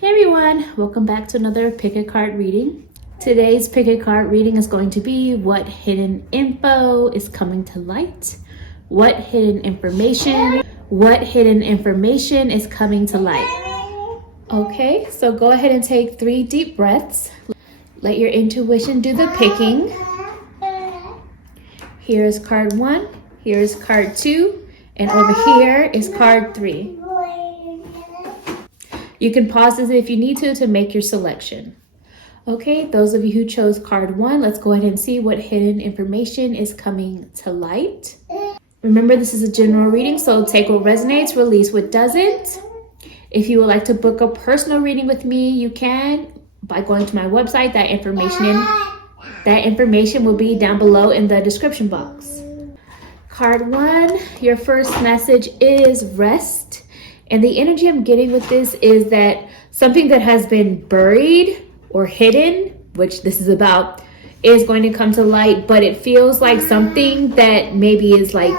Hey everyone, welcome back to another pick a card reading. Today's pick a card reading is going to be what hidden info is coming to light. What hidden information is coming to light. Okay, so go ahead and take 3 deep breaths. Let your intuition do the picking. Here's card 1, here's card 2, and over here is card 3. You can pause this if you need to make your selection. Okay, those of you who chose card 1, let's go ahead and see what hidden information is coming to light. Remember, this is a general reading, so take what resonates, release what doesn't. If you would like to book a personal reading with me, you can by going to my website. That information will be down below in the description box. Card 1, your first message is rest. And the energy I'm getting with this is that something that has been buried or hidden, which this is about, is going to come to light, but it feels like something that maybe is like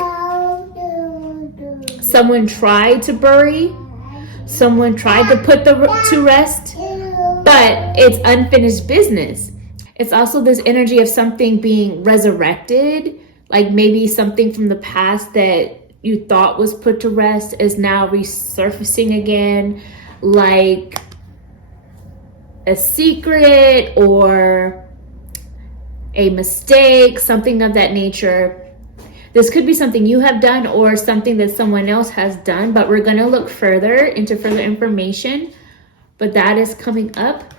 someone tried to bury, someone tried to put to rest, but it's unfinished business. It's also this energy of something being resurrected, like maybe something from the past that you thought was put to rest is now resurfacing again, like a secret or a mistake, something of that nature. This could be something you have done or something that someone else has done, but we're going to look further into further information, but that is coming up.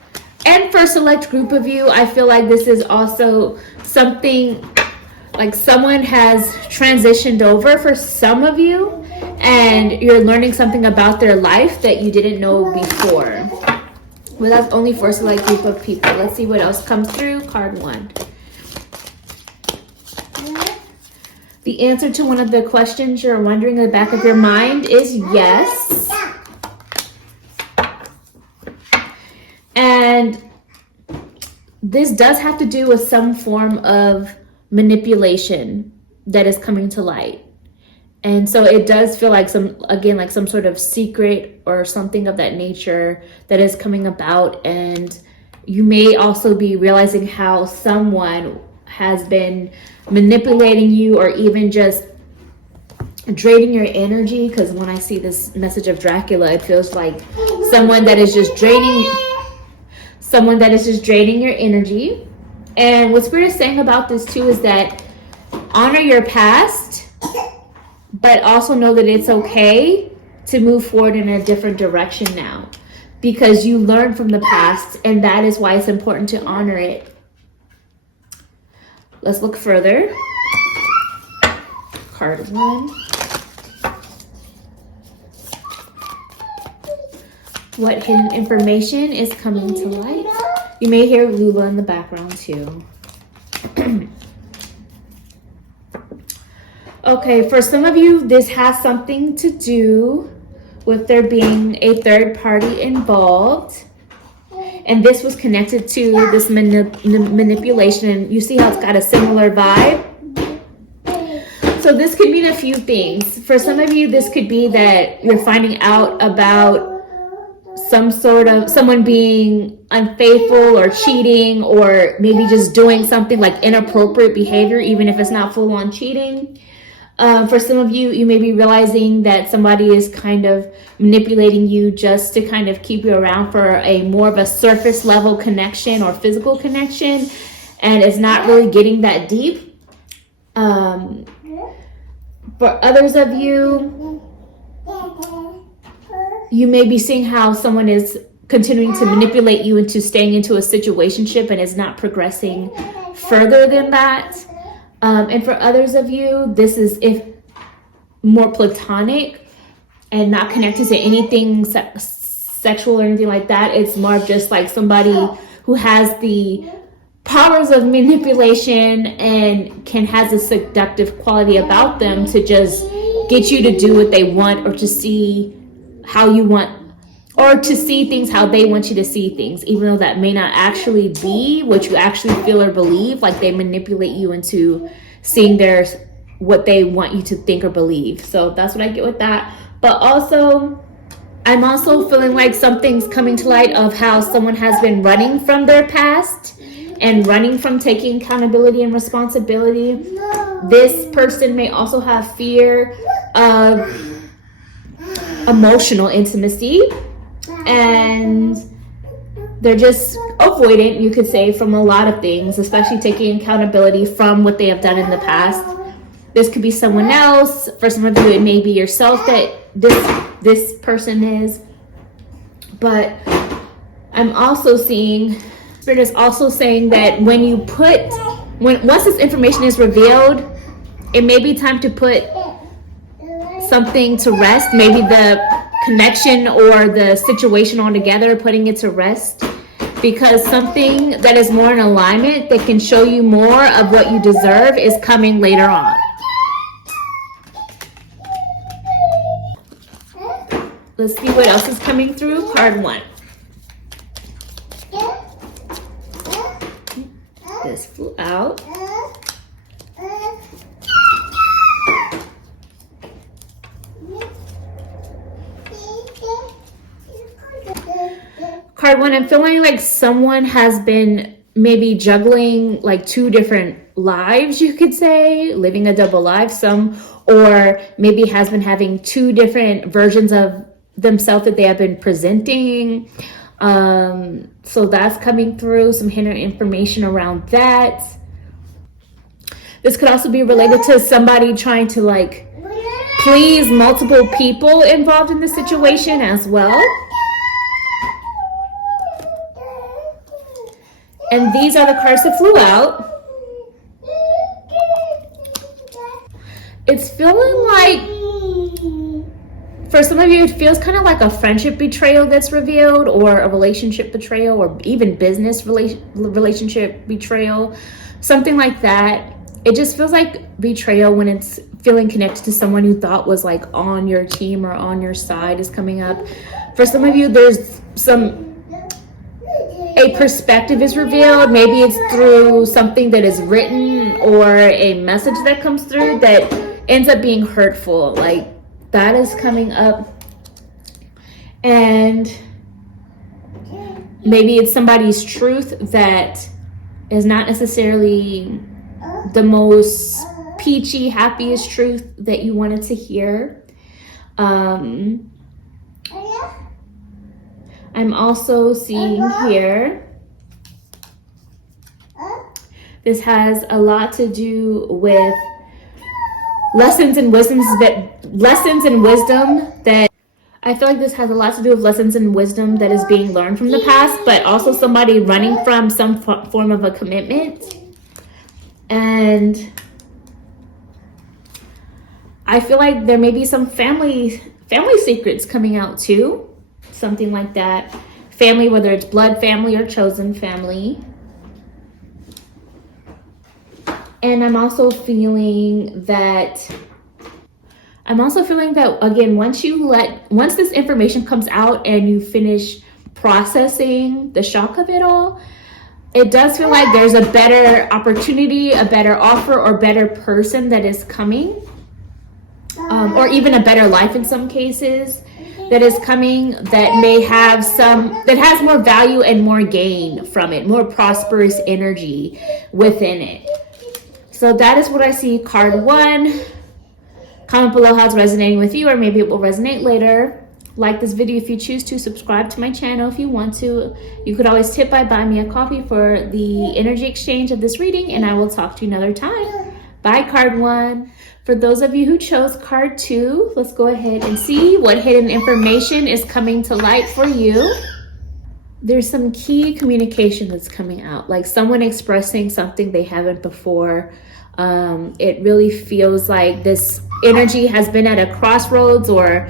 And for a select group of you, I feel like this is also something like someone has transitioned over for some of you, and you're learning something about their life that you didn't know before. Well, that's only for a select group of people. Let's see what else comes through. Card 1. The answer to one of the questions you're wondering in the back of your mind is yes. And this does have to do with some form of manipulation that is coming to light. And so it does feel like some sort of secret or something of that nature that is coming about. And you may also be realizing how someone has been manipulating you or even just draining your energy. Because when I see this message of Dracula, it feels like someone that is just draining your energy. And what Spirit is saying about this too is that honor your past, but also know that it's okay to move forward in a different direction now, because you learned from the past, and that is why it's important to honor it. Let's look further. Card 1. What hidden information is coming to light? You may hear Lula in the background too. Okay, for some of you, this has something to do with there being a third party involved. And this was connected to this manipulation. And you see how it's got a similar vibe? So this could mean a few things. For some of you, this could be that you're finding out about someone being unfaithful or cheating, or maybe just doing something like inappropriate behavior, even if it's not full-on cheating. For some of you, you may be realizing that somebody is kind of manipulating you just to kind of keep you around for a more of a surface level connection or physical connection, and it's not really getting that deep. For others of you, you may be seeing how someone is continuing to manipulate you into staying into a situationship and is not progressing further than that. And for others of you, this is if more platonic and not connected to anything sexual or anything like that. It's more of just like somebody who has the powers of manipulation and has a seductive quality about them to just get you to do what they want, or to see how you want, or to see things how they want you to see things, even though that may not actually be what you actually feel or believe. Like they manipulate you into seeing what they want you to think or believe. So that's what I get with that. But also I'm also feeling like something's coming to light of how someone has been running from their past and running from taking accountability and responsibility. This person may also have fear of emotional intimacy, and they're just avoidant, you could say, from a lot of things, especially taking accountability from what they have done in the past. This could be someone else. For some of you, it may be yourself that this person is. But I'm also seeing, Spirit is also saying that once this information is revealed, it may be time to put something to rest. Maybe the connection or the situation altogether, putting it to rest. Because something that is more in alignment, that can show you more of what you deserve, is coming later on. Let's see what else is coming through. Card 1. This flew out. Card 1, I'm feeling like someone has been maybe juggling like 2 different lives, you could say, living a double life, or maybe has been having 2 different versions of themselves that they have been presenting. So that's coming through, some hidden information around that. This could also be related to somebody trying to like please multiple people involved in the situation as well. And these are the cards that flew out. It's feeling like, for some of you, it feels kind of like a friendship betrayal that's revealed, or a relationship betrayal, or even business relationship betrayal, something like that. It just feels like betrayal when it's feeling connected to someone you thought was like on your team or on your side is coming up. For some of you, there's a perspective is revealed. Maybe it's through something that is written or a message that comes through that ends up being hurtful. Like, that is coming up. And maybe it's somebody's truth that is not necessarily the most peachy, happiest truth that you wanted to hear. I'm also seeing here, this has a lot to do with lessons and wisdom that I feel like this has a lot to do with lessons and wisdom that is being learned from the past, but also somebody running from some form of a commitment. And I feel like there may be some family secrets coming out too. Something like that. Family, whether it's blood family or chosen family. And I'm also feeling that again, once this information comes out and you finish processing the shock of it all, it does feel like there's a better opportunity, a better offer, or better person that is coming, or even a better life in some cases that is coming, that has more value and more gain from it, more prosperous energy within it. So that is what I see. Card 1. Comment below how it's resonating with you, or maybe it will resonate later. Like this video if you choose to. Subscribe to my channel if you want to. You could always tip by buying me a coffee for the energy exchange of this reading, and I will talk to you another time. Bye, card 1. For those of you who chose card 2, let's go ahead and see what hidden information is coming to light for you. There's some key communication that's coming out, like someone expressing something they haven't before. It really feels like this energy has been at a crossroads, or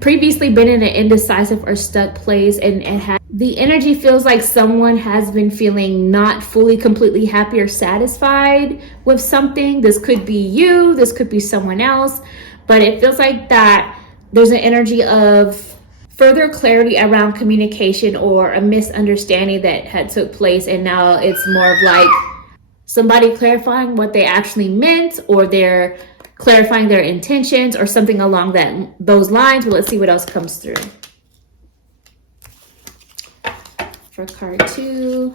previously been in an indecisive or stuck place, and the energy feels like someone has been feeling not fully, completely happy or satisfied with something. This could be you, this could be someone else, but it feels like that there's an energy of further clarity around communication or a misunderstanding that had took place, and now it's more of like somebody clarifying what they actually meant, or they're clarifying their intentions or something along those lines. But let's see what else comes through. For card 2,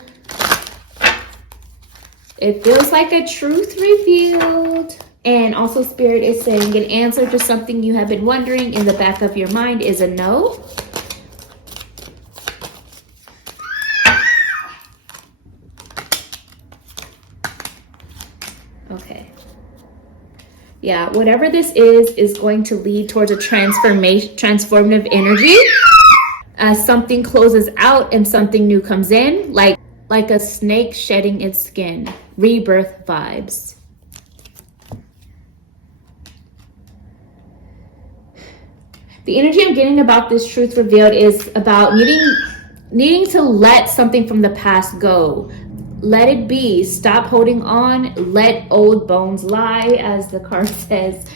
it feels like a truth revealed. And also Spirit is saying an answer to something you have been wondering in the back of your mind is a no. Okay. Yeah, whatever this is going to lead towards a transformative energy. As something closes out and something new comes in, like a snake shedding its skin. Rebirth vibes. The energy I'm getting about this truth revealed is about needing to let something from the past go. Let it be. Stop holding on. Let old bones lie, as the card says.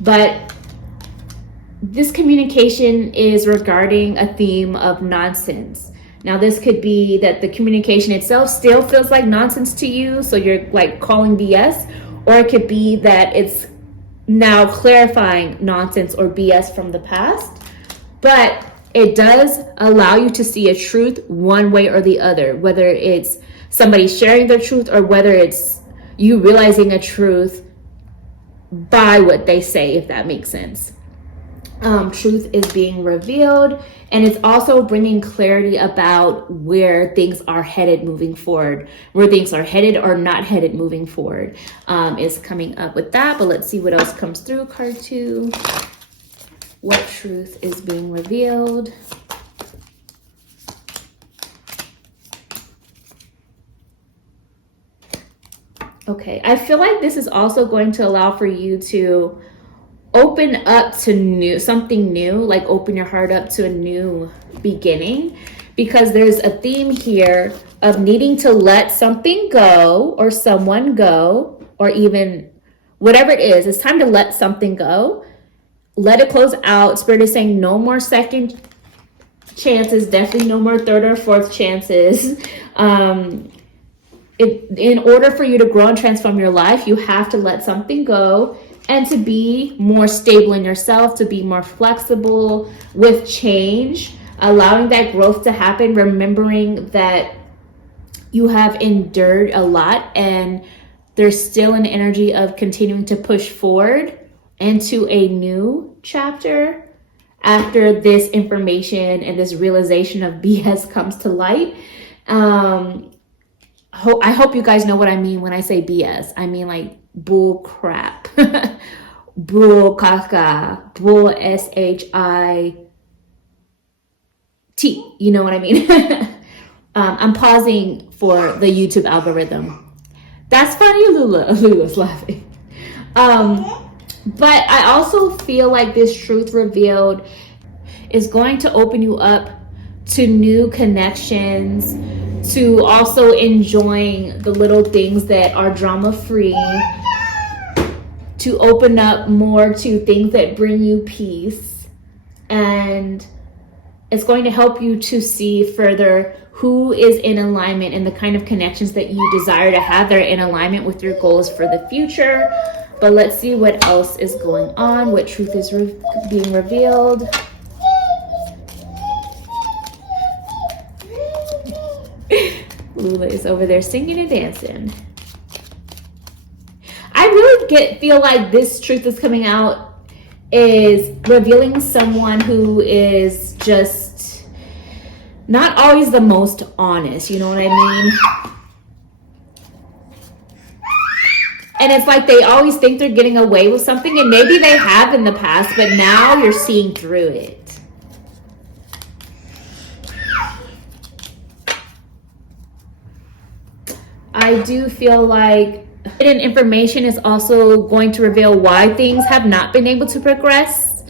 But this communication is regarding a theme of nonsense. Now, this could be that the communication itself still feels like nonsense to you, so you're like calling BS, or it could be that it's now clarifying nonsense or BS from the past. But it does allow you to see a truth one way or the other, whether it's somebody sharing their truth or whether it's you realizing a truth by what they say, if that makes sense. Truth is being revealed, and it's also bringing clarity about where things are headed moving forward, where things are headed or not headed moving forward is coming up with that. But let's see what else comes through. Card 2, what truth is being revealed? Okay, I feel like this is also going to allow for you to open up to something new, like open your heart up to a new beginning, because there's a theme here of needing to let something go or someone go, or even whatever it is. It's time to let something go. Let it close out. Spirit is saying no more second chances, definitely no more third or fourth chances. In order for you to grow and transform your life, you have to let something go and to be more stable in yourself, to be more flexible with change, allowing that growth to happen, remembering that you have endured a lot and there's still an energy of continuing to push forward into a new chapter after this information and this realization of BS comes to light. I hope you guys know what I mean when I say BS. I mean like bull crap, bull caca, bull shit. You know what I mean? I'm pausing for the YouTube algorithm. That's funny, Lula. Lula's laughing. But I also feel like this truth revealed is going to open you up to new connections, to also enjoying the little things that are drama free, to open up more to things that bring you peace. And it's going to help you to see further who is in alignment and the kind of connections that you desire to have that are in alignment with your goals for the future. But let's see what else is going on, what truth is being revealed. Lula is over there singing and dancing. I really feel like this truth that's coming out is revealing someone who is just not always the most honest, you know what I mean? And it's like they always think they're getting away with something, and maybe they have in the past, but now you're seeing through it. I do feel like hidden information is also going to reveal why things have not been able to progress.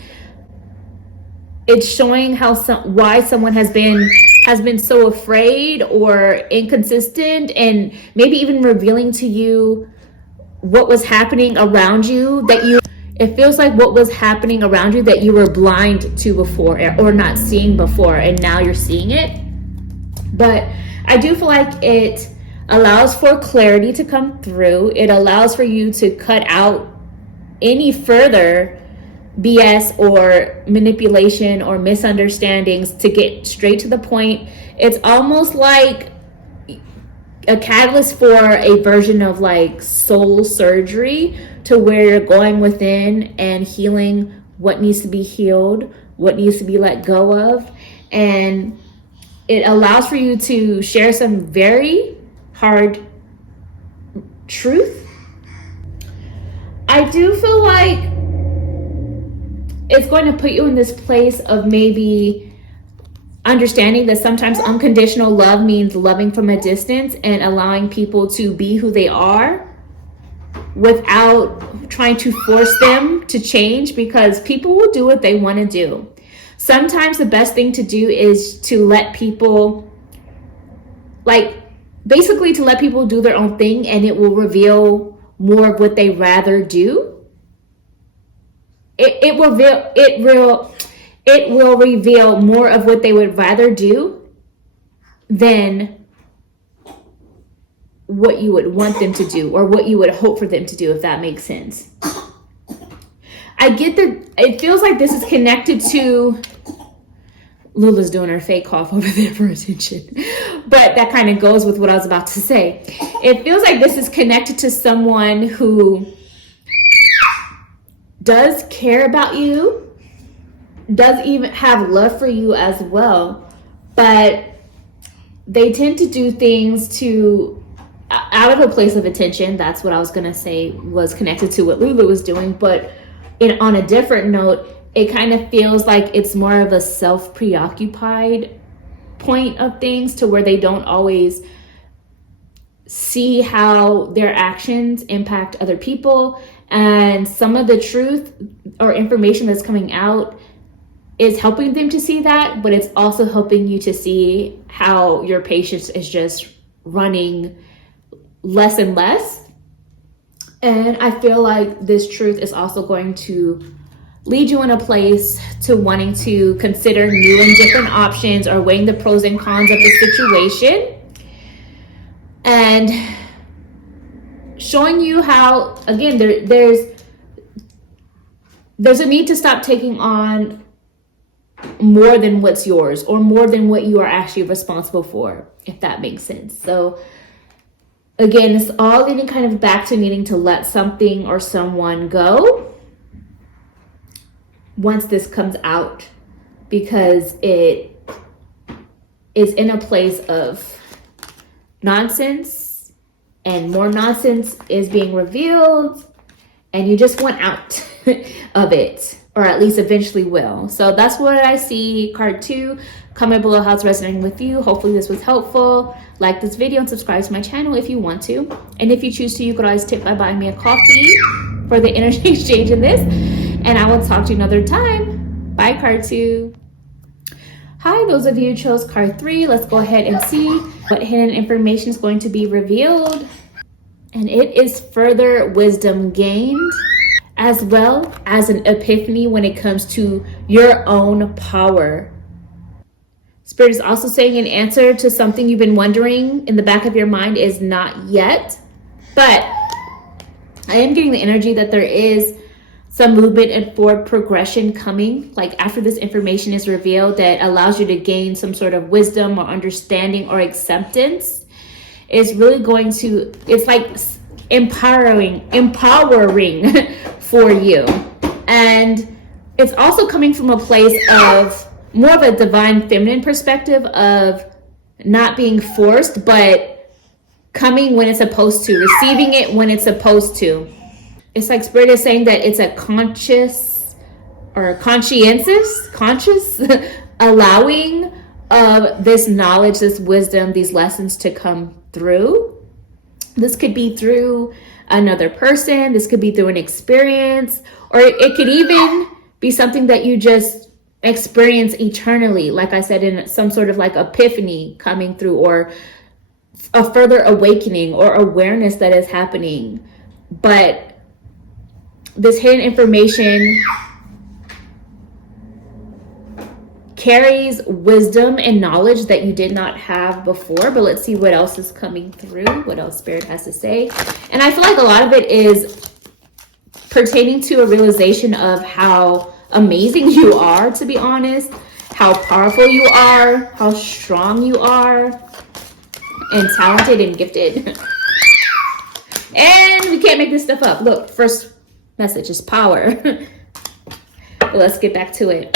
It's showing why someone has been so afraid or inconsistent, and maybe even revealing to you what was happening around you it feels like what was happening around you that you were blind to before or not seeing before, and now you're seeing it. But I do feel like it allows for clarity to come through. It allows for you to cut out any further BS or manipulation or misunderstandings to get straight to the point. It's almost like a catalyst for a version of like soul surgery, to where you're going within and healing what needs to be healed, what needs to be let go of. And it allows for you to share some very hard truth. I do feel like it's going to put you in this place of maybe understanding that sometimes unconditional love means loving from a distance and allowing people to be who they are without trying to force them to change, because people will do what they want to do. Sometimes the best thing to do is to let people, basically to let people do their own thing, and it will reveal more of what they rather do. It will reveal more of what they would rather do than what you would want them to do, or what you would hope for them to do, if that makes sense. I get that it feels like this is connected to, Lula's doing her fake cough over there for attention, but that kind of goes with what I was about to say. It feels like this is connected to someone who does care about you, does even have love for you as well, but they tend to do things out of a place of attention. That's what I was going to say was connected to what Lulu was doing. But on a different note, it kind of feels like it's more of a self-preoccupied point of things, to where they don't always see how their actions impact other people. And some of the truth or information that's coming out is helping them to see that, but it's also helping you to see how your patience is just running less and less. And I feel like this truth is also going to lead you in a place to wanting to consider new and different options, or weighing the pros and cons of the situation, and showing you how, again, there's a need to stop taking on more than what's yours, or more than what you are actually responsible for, if that makes sense. So again, it's all leading kind of back to needing to let something or someone go once this comes out, because it is in a place of nonsense, and more nonsense is being revealed, and you just want out of it, or at least eventually will. So that's what I see. Card 2. Comment below how it's resonating with you. Hopefully this was helpful. Like this video and subscribe to my channel if you want to. And if you choose to, you could always tip by buying me a coffee for the energy exchange in this. And I will talk to you another time. Bye, card 2. Hi, those of you who chose card 3. Let's go ahead and see what hidden information is going to be revealed. And it is further wisdom gained, as well as an epiphany when it comes to your own power. Spirit is also saying an answer to something you've been wondering in the back of your mind is not yet, but I am getting the energy that there is some movement and forward progression coming, like after this information is revealed, that allows you to gain some sort of wisdom or understanding or acceptance. Is really going to, it's like empowering for you. And it's also coming from a place of more of a divine feminine perspective of not being forced, but coming when it's supposed to, receiving it when it's supposed to. It's like Spirit is saying that it's a conscious allowing of this knowledge, this wisdom, these lessons to come through. This could be through another person. This could be through an experience, or it could even be something that you just experience eternally. Like I said, in some sort of like epiphany coming through, or a further awakening or awareness that is happening. But this hidden information carries wisdom and knowledge that you did not have before. But let's see what else is coming through, what else Spirit has to say. And I feel like a lot of it is pertaining to a realization of how amazing you are, to be honest, how powerful you are, how strong you are, and talented and gifted. And we can't make this stuff up. Look, first message is power. But let's get back to it.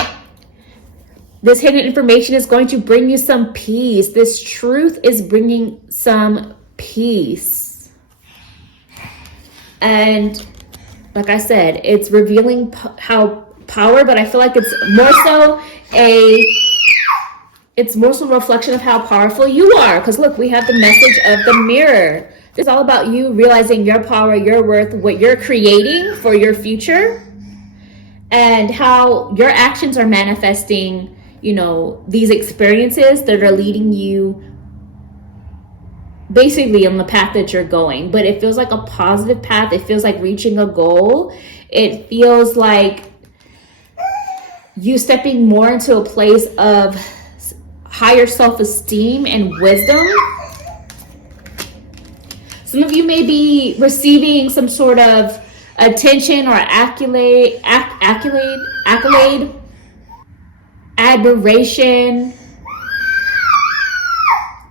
This hidden information is going to bring you some peace. This truth is bringing some peace. And like I said, it's revealing how power, but I feel like it's more so a reflection of how powerful you are. Because look, we have the message of the mirror. It's all about you realizing your power, your worth, what you're creating for your future, and how your actions are manifesting, you know, these experiences that are leading you basically on the path that you're going. But it feels like a positive path. It feels like reaching a goal. It feels like you stepping more into a place of higher self-esteem and wisdom. Some of you may be receiving some sort of attention or accolade, admiration,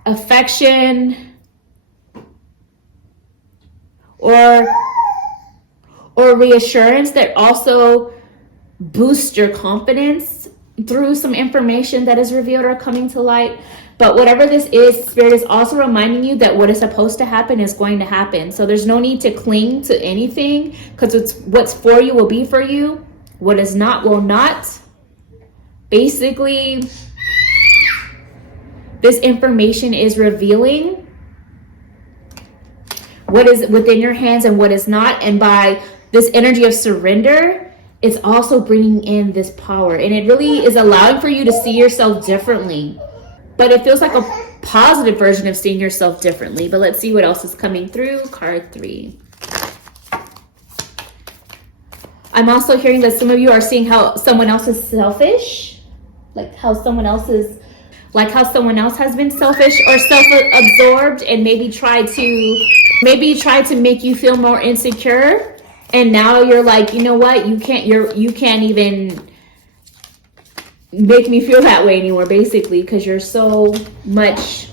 affection, or reassurance that also boosts your confidence through some information that is revealed or coming to light. But whatever this is, Spirit is also reminding you that what is supposed to happen is going to happen. So there's no need to cling to anything, because what's for you will be for you. What is not will not. Basically, this information is revealing what is within your hands and what is not. And by this energy of surrender, it's also bringing in this power. And it really is allowing for you to see yourself differently. But it feels like a positive version of seeing yourself differently. But let's see what else is coming through. Card 3. I'm also hearing that some of you are seeing how someone else is selfish. Like how someone else has been selfish or self-absorbed and maybe tried to make you feel more insecure. And now you're like, you know what? You can't even make me feel that way anymore, basically, because you're so much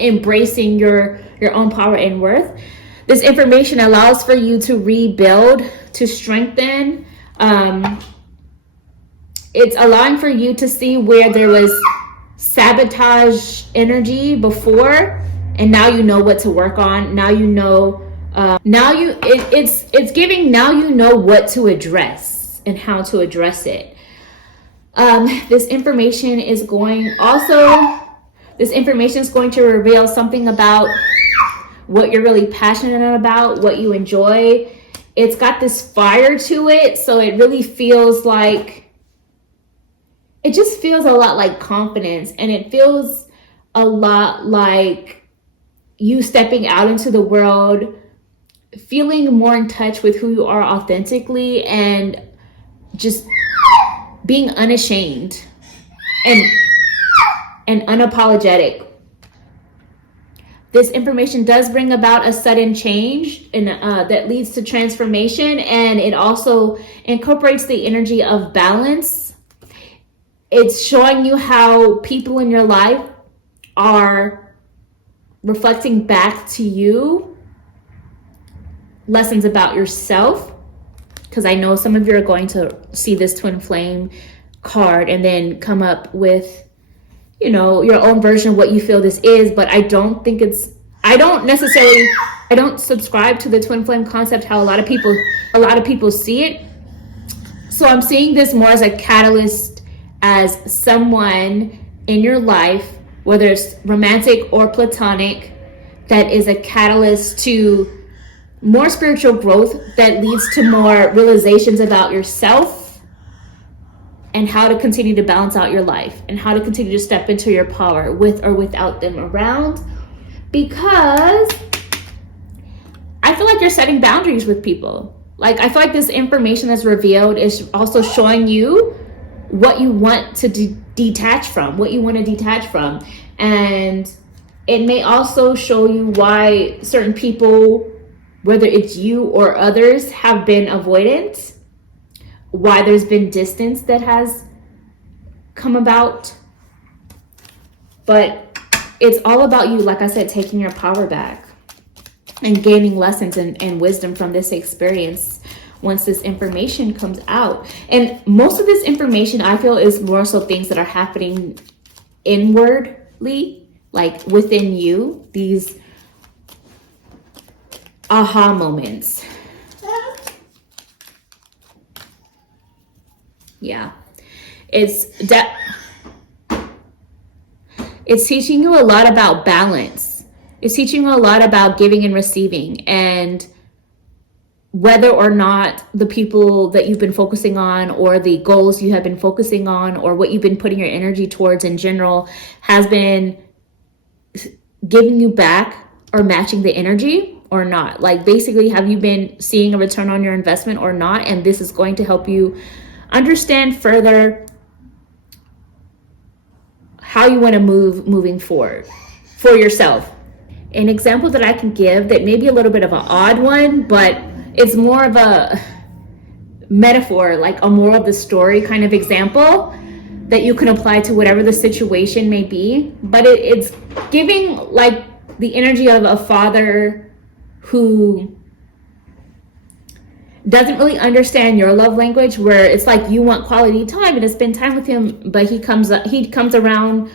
embracing your own power and worth. This information allows for you to rebuild, to strengthen. It's allowing for you to see where there was sabotage energy before, and now you know what to work on. Now you know. It's giving. Now you know what to address and how to address it. This information is going to reveal something about what you're really passionate about, what you enjoy. It's got this fire to it, so it really feels like, it just feels a lot like confidence, and it feels a lot like you stepping out into the world, feeling more in touch with who you are authentically, and just being unashamed and unapologetic. This information does bring about a sudden change and that leads to transformation, and it also incorporates the energy of balance. It's showing you how people in your life are reflecting back to you lessons about yourself, because I know some of you are going to see this twin flame card and then come up with, you know, your own version of what you feel this is. But I don't subscribe to the twin flame concept how a lot of people see it. So I'm seeing this more as a catalyst, as someone in your life, whether it's romantic or platonic, that is a catalyst to more spiritual growth, that leads to more realizations about yourself and how to continue to balance out your life and how to continue to step into your power with or without them around. Because I feel like you're setting boundaries with people. Like, I feel like this information that's revealed is also showing you what you want to detach from, and it may also show you why certain people whether it's you or others, have been avoidant, why there's been distance that has come about. But it's all about you, like I said, taking your power back and gaining lessons and wisdom from this experience once this information comes out. And most of this information, I feel, is more so things that are happening inwardly, like within you, these aha moments. Yeah, it's teaching you a lot about balance. It's teaching you a lot about giving and receiving, and whether or not the people that you've been focusing on, or the goals you have been focusing on, or what you've been putting your energy towards in general has been giving you back or matching the energy or not. Like, basically, have you been seeing a return on your investment or not? And this is going to help you understand further how you want to moving forward for yourself. An example that I can give that may be a little bit of an odd one, but it's more of a metaphor, like a moral of the story kind of example that you can apply to whatever the situation may be. But it's giving like the energy of a father who doesn't really understand your love language, where it's like you want quality time and to spend time with him, but he comes around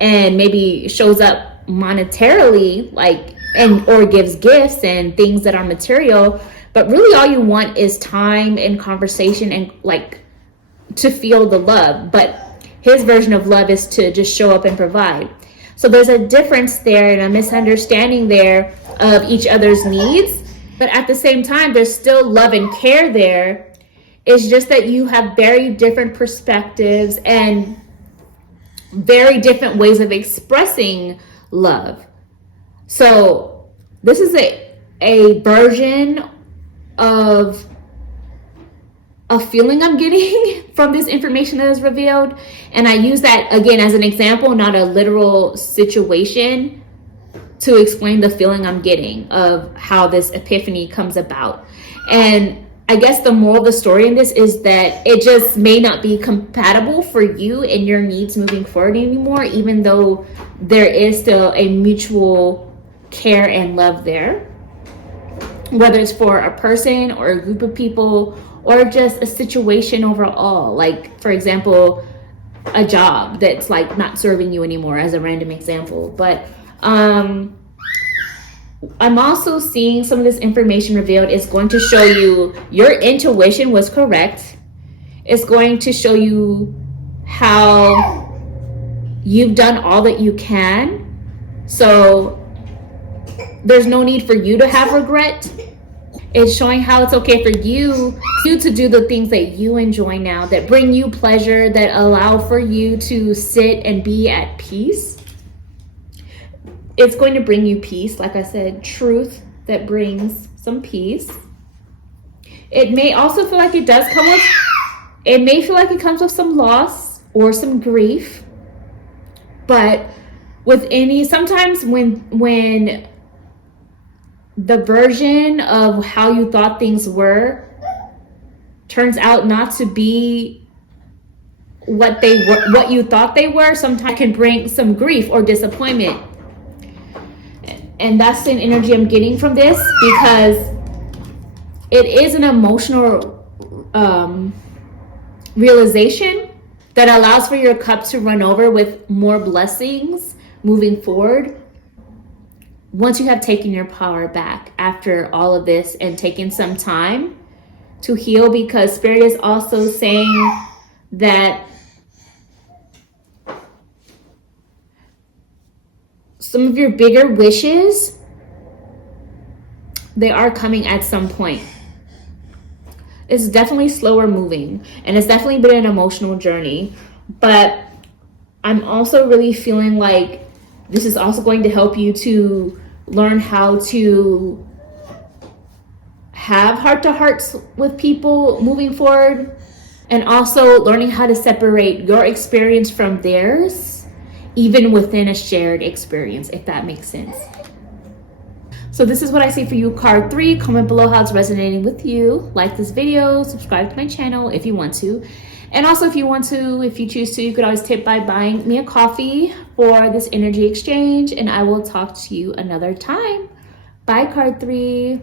and maybe shows up monetarily, like, and or gives gifts and things that are material, but really all you want is time and conversation and like to feel the love. But his version of love is to just show up and provide. So there's a difference there and a misunderstanding there of each other's needs. But at the same time, there's still love and care there. It's just that you have very different perspectives and very different ways of expressing love. So this is a version of a feeling I'm getting from this information that is revealed. And I use that again as an example, not a literal situation, to explain the feeling I'm getting of how this epiphany comes about. And I guess the moral of the story in this is that it just may not be compatible for you and your needs moving forward anymore, even though there is still a mutual care and love there, whether it's for a person or a group of people or just a situation overall. Like, for example, a job that's like not serving you anymore, as a random example. But I'm also seeing some of this information revealed is going to show you your intuition was correct. It's going to show you how you've done all that you can. So there's no need for you to have regret. It's showing how it's okay for you to do the things that you enjoy now, that bring you pleasure, that allow for you to sit and be at peace. It's going to bring you peace, like I said, truth that brings some peace. It may also feel like it comes with some loss or some grief. But sometimes when the version of how you thought things were turns out not to be what you thought they were, sometimes it can bring some grief or disappointment. And that's the energy I'm getting from this, because it is an emotional realization that allows for your cup to run over with more blessings moving forward once you have taken your power back after all of this and taken some time to heal. Because Spirit is also saying that some of your bigger wishes, they are coming at some point. It's definitely slower moving, and it's definitely been an emotional journey. But I'm also really feeling like this is also going to help you to learn how to have heart-to-hearts with people moving forward, and also learning how to separate your experience from theirs, even within a shared experience, if that makes sense. So this is what I see for you, card 3. Comment below how it's resonating with you. Like this video, subscribe to my channel if you want to. And also if you choose to, you could always tip by buying me a coffee for this energy exchange. And I will talk to you another time. Bye, card 3.